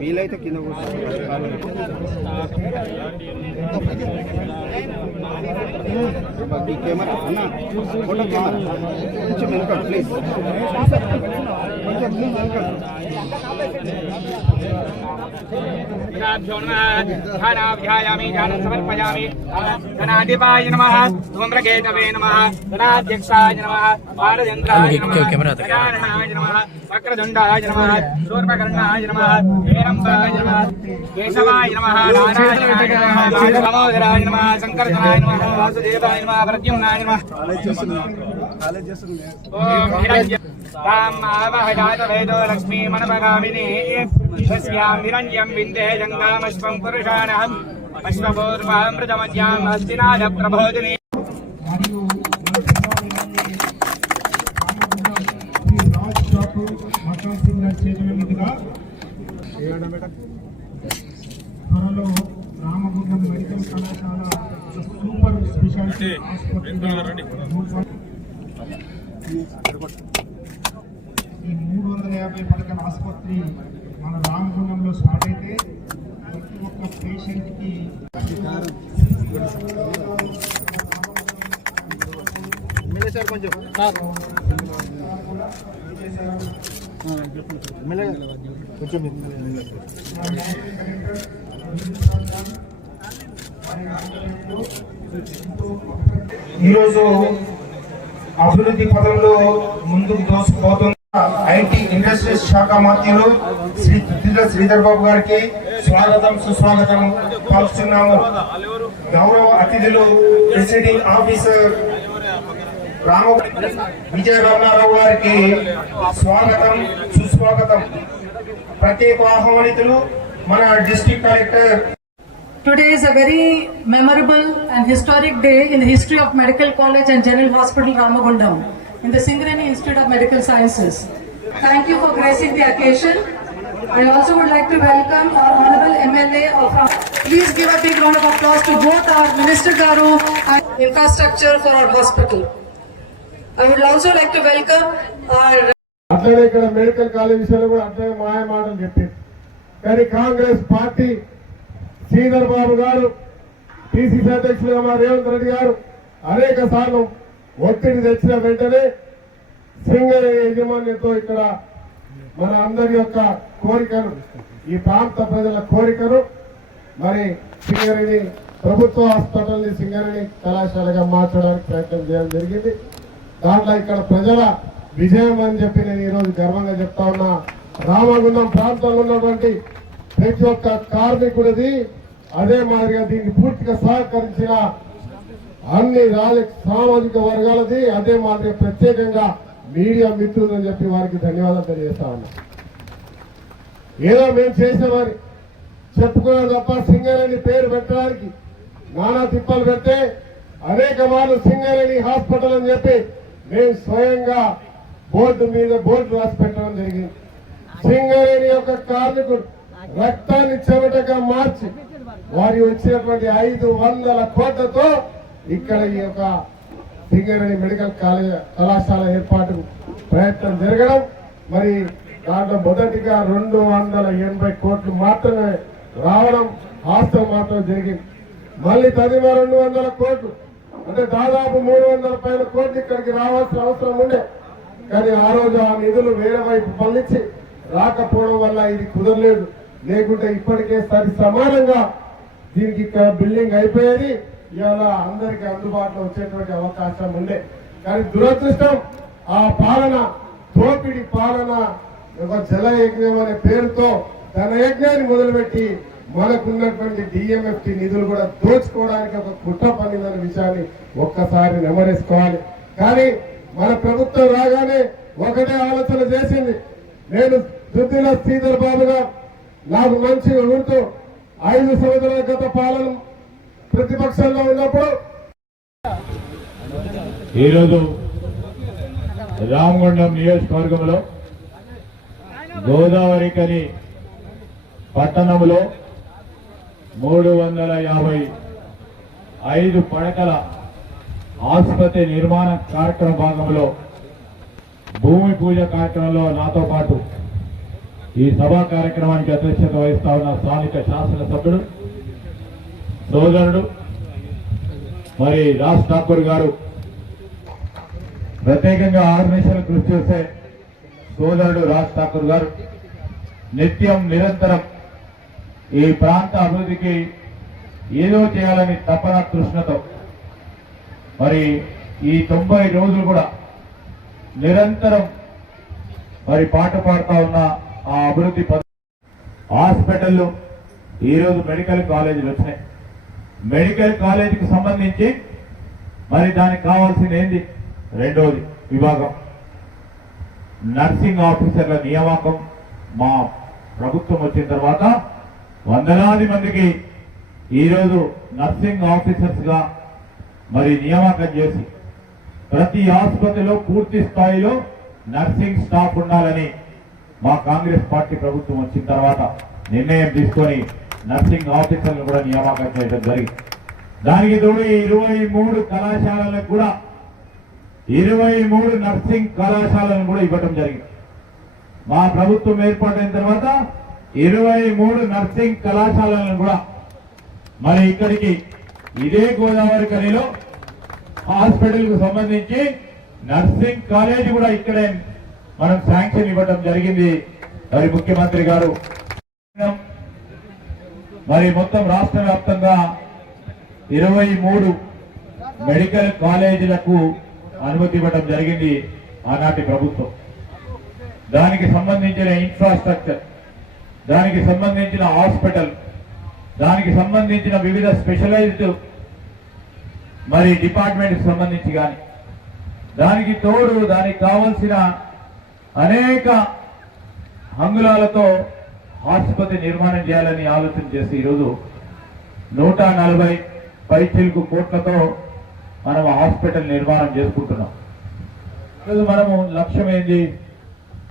వీలైతే కింద కూర్చోండి. కెమెరా అన్న ఫోటో కెమెరా. కొంచెం వెనుక ప్లీజ్. కొంచెం ప్లీజ్ వెనుక ధనాభ్యో నమః ధ్యానాభ్యాయామి ధ్యానం సమర్పయామి ధనాధిపాయ నమః ధూమ్రకేతవే నమః ధనాధ్యక్షాయ నమః పారచంద్రాయ నమః గజాననాయ నమః వక్రదుండాయ నమః శూర్పకర్ణాయ నమః హేరంబాయ నమః కేశవాయ నమః నారాయణాయ నమః దామోదరాయ నమః శంకరధనాయ నమః వాసుదేవాయ నమః రామగుండం మెడికల్ కళాశాల సూపర్ స్పెషాలిటీ ఈ మూడు వందల యాభై పడకల ఆసుపత్రి మన రామగుండంలో స్టార్ట్ అయితే ప్రతి ఒక్క పేషెంట్కి ఈరోజు అభివృద్ధి పదంలో ముందుకు దోసుకుపోతున్న ఐటీ ఇండస్ట్రీస్ శాఖ మంత్రులు శ్రీ తుద్దిల శ్రీధర్ బాబు గారికి స్వాగతం సుస్వాగతం పలుస్తున్నాము గౌరవ అతిథులు ప్రెసిడింగ్ ఆఫీసర్ రామ విజయ రమణారావు గారికి స్వాగతం సుస్వాగతం. ప్రత్యేక ఆహ్వానితులు మన district collector Today is a very memorable and historic day in the history of Medical College and General Hospital Ramagundam in the Singareni Institute of Medical Sciences. Thank you for gracing the occasion. I also would like to welcome our Honorable MLA of Ram- Please give a big round of applause to both our Minister Garu and infrastructure for our hospital. I would also like to welcome our అట్లనే ఇక్కడ medical college విషయంలో కూడా అట్లనే మాయ మాటలు చెప్పింది కానీ Congress party Sridhar Babu garu PCC అధ్యక్షులుగా మా రేవంత్ రెడ్డి గారు అనేక సార్లు ఒత్తిడి తెచ్చిన వెంటనే సింగర్ యజమాన్యంతో ఇక్కడ మన అందరి యొక్క కోరికను ఈ ప్రాంత ప్రజల కోరికను మరి సింగరేణి ప్రభుత్వ హాస్పిటల్ని సింగరేణి కళాశాలగా మార్చడానికి ప్రయత్నం చేయడం జరిగింది. దాంట్లో ఇక్కడ ప్రజల విజయం అని చెప్పి నేను ఈరోజు గర్వంగా చెప్తా ఉన్నా. రామగుండం ప్రాంతంలో ఉన్నటువంటి ప్రతి ఒక్క కార్మికుడిది అదే మాదిరిగా దీనికి పూర్తిగా సహకరించిన అన్ని రాజ సామాజిక వర్గాలది అదే మాదిరిగా ప్రత్యేకంగా మీడియా మిత్రులని చెప్పి వారికి ధన్యవాదాలు తెలియజేస్తా ఉన్నా. ఏదో మేము చేసేవారి చెప్పుకున్నాం తప్ప సింగరేణి పేరు పెట్టడానికి నానా తిప్పలు పెడితే అనేక మార్లు సింగరేణి హాస్పిటల్ అని చెప్పి మేము స్వయంగా బోర్డు మీద బోర్డు రాసి పెట్టడం జరిగింది. సింగరేణి యొక్క కార్మికుడు రక్తాన్ని చెమటగా మార్చి వారి వచ్చినటువంటి ఐదు వందల కోట్లతో ఇక్కడ ఈ యొక్క సింగరేణి మెడికల్ కాలేజ్ కళాశాల ఏర్పాటు ప్రయత్నం జరగడం. మరి దాంట్లో మొదటిగా రెండు వందల ఎనభై కోట్లు మాత్రమే రావడం హాస్టల్ మాత్రం జరిగింది. మళ్ళీ తదిమ రెండు వందల కోట్లు అంటే దాదాపు మూడు వందల పైన కోట్లు ఇక్కడికి రావాల్సిన అవసరం ఉండే. కానీ ఆ రోజు ఆ నిధులు వేరే వైపు మళ్ళించి రాకపోవడం వల్ల ఇది కుదరలేదు. లేకుంటే ఇప్పటికే సరి సమానంగా దీనికి బిల్డింగ్ అయిపోయేది. ఇవాళ అందరికి అందుబాటులో వచ్చేటువంటి అవకాశం ఉండే. కానీ దురదృష్టం ఆ పాలన దోపిడి పాలన ఒక జల యజ్ఞం అనే పేరుతో ధన యజ్ఞాన్ని మొదలుపెట్టి మనకున్నటువంటి డిఎంఎఫ్టి నిధులు కూడా దోచుకోవడానికి ఒక కుట్ర పన్నిందనే విషయాన్ని ఒక్కసారి నెమరేసుకోవాలి. కానీ మన ప్రభుత్వం రాగానే ఒకటే ఆలోచన చేసింది. నేను దుద్దిల శ్రీధర్ బాబు గారు నాకు మంచి ఊరితో ఐదు సంవత్సరాల గత పాలన ప్రతిపక్షంలో ఉన్నప్పుడు ఈరోజు రామగుండం నియోజకవర్గంలో గోదావరి కని పట్టణంలో మూడు వందల యాభై ఐదు పడకల ఆసుపత్రి నిర్మాణ కార్యక్రమ భాగంలో భూమి పూజ కార్యక్రమంలో నాతో పాటు ఈ సభా కార్యక్రమానికి అధ్యక్షత వహిస్తా ఉన్న స్థానిక శాసనసభ్యుడు సోదరుడు మరి రాజ్ ఠాకూర్ గారు ప్రత్యేకంగా ఆర్మేషన్ కృషి చేసే సోదరుడు రాజ్ ఠాకూర్ గారు నిత్యం నిరంతరం ఈ ప్రాంత అభివృద్ధికి ఏదో చేయాలని తపన కృష్ణతో మరి ఈ తొంభై రోజులు కూడా నిరంతరం మరి పాట పాడుతా ఉన్న ఆ అభివృద్ధి పథ హాస్పిటల్లో ఈరోజు మెడికల్ కాలేజీలు వచ్చినాయి. మెడికల్ కాలేజీకి సంబంధించి మరి దానికి కావాల్సింది ఏంది? రెండవది విభాగం. నర్సింగ్ ఆఫీసర్ల నియామకం. మా ప్రభుత్వం వచ్చిన తర్వాత వందలాది మందికి ఈరోజు నర్సింగ్ ఆఫీసర్స్గా మరి నియామకం చేసి ప్రతి ఆసుపత్రిలో పూర్తి స్థాయిలో నర్సింగ్ స్టాఫ్ ఉండాలని మా కాంగ్రెస్ పార్టీ ప్రభుత్వం వచ్చిన తర్వాత నిర్ణయం తీసుకొని నర్సింగ్ ఆఫీసర్లు కూడా నియామకం చేయడం జరిగింది. దానికి తోడు ఈ ఇరవై మూడు కళాశాలలకు కూడా ఇరవై మూడు నర్సింగ్ కళాశాలను కూడా ఇవ్వటం జరిగింది. మా ప్రభుత్వం ఏర్పాటైన తర్వాత ఇరవై మూడు నర్సింగ్ కళాశాలను కూడా మరి ఇక్కడికి ఇదే గోదావరి కనిలో హాస్పిటల్కు సంబంధించి నర్సింగ్ కాలేజ్ కూడా ఇక్కడే మనం శాంక్షన్ ఇవ్వడం జరిగింది. మరి ముఖ్యమంత్రి గారు. మరి మొత్తం రాష్ట్ర వ్యాప్తంగా ఇరవై మూడు మెడికల్ కాలేజీలకు అనుమతి ఇవ్వడం జరిగింది ఆనాటి ప్రభుత్వం. దానికి సంబంధించిన ఇన్ఫ్రాస్ట్రక్చర్ దానికి సంబంధించిన హాస్పిటల్ దానికి సంబంధించిన వివిధ స్పెషలైజ్డ్ మరి డిపార్ట్మెంట్ సంబంధించి కానీ దానికి తోడు దానికి కావలసిన అనేక అంగుళాలతో ఆసుపత్రి నిర్మాణం చేయాలని ఆలోచన చేసి ఈరోజు నూట నలభై పైచిల్కు కోట్లతో మనం హాస్పిటల్ నిర్మాణం చేసుకుంటున్నాం. ఈరోజు మనము లక్ష్యం ఏంది?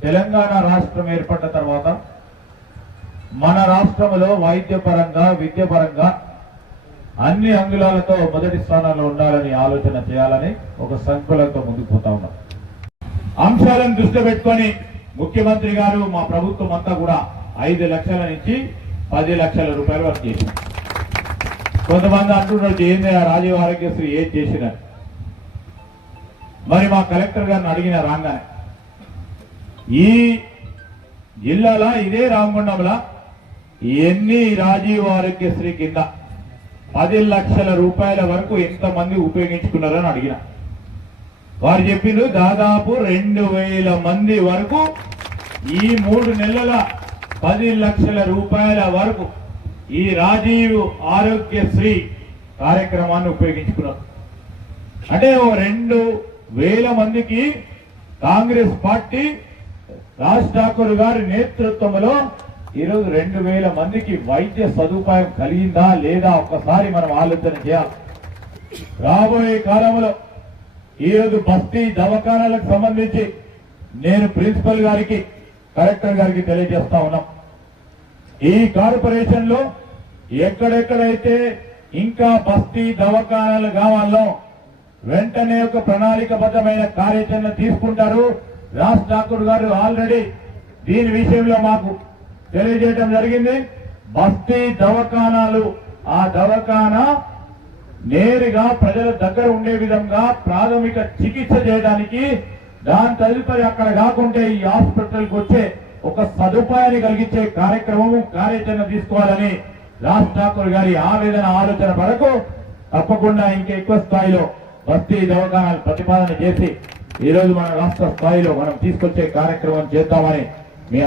తెలంగాణ రాష్ట్రం ఏర్పడ్డ తర్వాత మన రాష్ట్రంలో వైద్యపరంగా విద్యపరంగా అన్ని అంగుళాలతో మొదటి స్థానంలో ఉండాలని ఆలోచన చేయాలని ఒక సంకులంతో ముందుకు పోతా ఉన్నాం. అంశాలను దృష్టి పెట్టుకొని ముఖ్యమంత్రి గారు మా ప్రభుత్వం అంతా కూడా ఐదు లక్షల నుంచి పది లక్షల రూపాయల వరకు చేసింది. కొంతమంది అంటున్నారు ఏంది ఆ రాజీవ్ ఆరోగ్యశ్రీ ఏం చేసినారు మరి మా కలెక్టర్ గారిని అడిగిన రాగానే ఈ జిల్లాలో ఇదే రామగుండంలో? ఎన్ని రాజీవ్ ఆరోగ్యశ్రీ కింద పది లక్షల రూపాయల వరకు ఎంతమంది ఉపయోగించుకున్నారని అడిగిన. వారు చెప్పిండ్రు దాదాపు రెండు వేల మంది వరకు ఈ మూడు నెలల పది లక్షల రూపాయల వరకు ఈ రాజీవ్ ఆరోగ్యశ్రీ కార్యక్రమాన్ని ఉపయోగించుకున్నారు. అంటే ఓ రెండు వేల మందికి కాంగ్రెస్ పార్టీ రాజ్ ఠాకూర్ గారి నేతృత్వంలో ఈరోజు రెండు వేల మందికి వైద్య సదుపాయం కలిగిందా లేదా ఒక్కసారి మనం ఆలోచన చేయాలి. రాబోయే కాలంలో ఈరోజు బస్తీ దవాఖానాలకు సంబంధించి నేను ప్రిన్సిపల్ గారికి కలెక్టర్ గారికి తెలియజేస్తా ఉన్నాం. ఈ కార్పొరేషన్లో ఎక్కడెక్కడైతే ఇంకా బస్తీ దవాఖానాలు కావాలో వెంటనే ఒక ప్రణాళికబద్ధమైన కార్యాచరణ తీసుకుంటారు. రాజ్ ఠాకూర్ గారు ఆల్రెడీ దీని విషయంలో మాకు తెలియజేయడం జరిగింది. బస్తీ దవాఖానాలు ఆ దవాఖానా నేరుగా ప్రజల దగ్గర ఉండే విధంగా ప్రాథమిక చికిత్స చేయడానికి దాని తదుపరి అక్కడ కాకుంటే ఈ హాస్పిటల్కి వచ్చే ఒక సదుపాయాన్ని కలిగించే కార్యక్రమము కార్యాచరణ తీసుకోవాలని రాజ్ ఠాకూర్ గారి ఆవేదన ఆలోచన వరకు తప్పకుండా ఇంకా ఎక్కువ స్థాయిలో బస్తీ దవాఖానాలు ప్రతిపాదన చేసి ఈరోజు మన రాష్ట్ర స్థాయిలో మనం తీసుకొచ్చే కార్యక్రమం చేద్దామని మీ